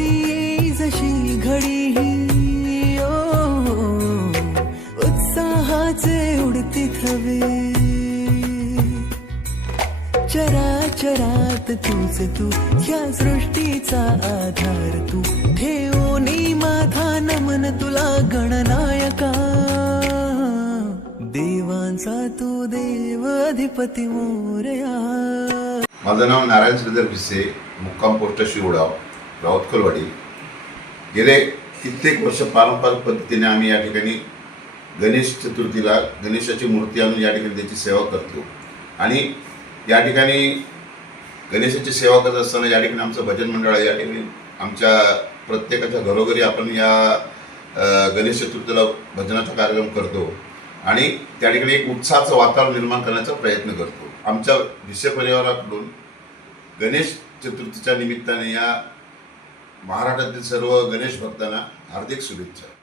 येई जशी घडी ही. ओ, उत्साहाचे उडती थवे. चराचरात तूच तू ह्या सृष्टीचा आधार तू. ठेवणी माथा नमन तुला गणनायका. देवांचा तू देव अधिपती मोरया. माझं नाव नारायण श्रीधर भिसे मुक्काम पोस्ट शिवडाव राऊतकलवाडी. गेले कित्येक वर्ष पारंपरिक पद्धतीने आम्ही या ठिकाणी गणेश चतुर्थीला गणेशाची मूर्ती आणून या ठिकाणी त्याची सेवा करतो. आणि या ठिकाणी गणेशाची सेवा करत असताना या ठिकाणी आमचं भजन मंडळ आहे या ठिकाणी आमच्या प्रत्येकाच्या घरोघरी आपण या गणेश चतुर्थीला भजनाचा कार्यक्रम करतो आणि त्या ठिकाणी एक उत्साहाचं वातावरण निर्माण करण्याचा प्रयत्न करतो. आमच्या भिसे परिवाराकडून गणेश चतुर्थीच्या निमित्ताने या महाराष्ट्रातील सर्व गणेश भक्तांना हार्दिक शुभेच्छा.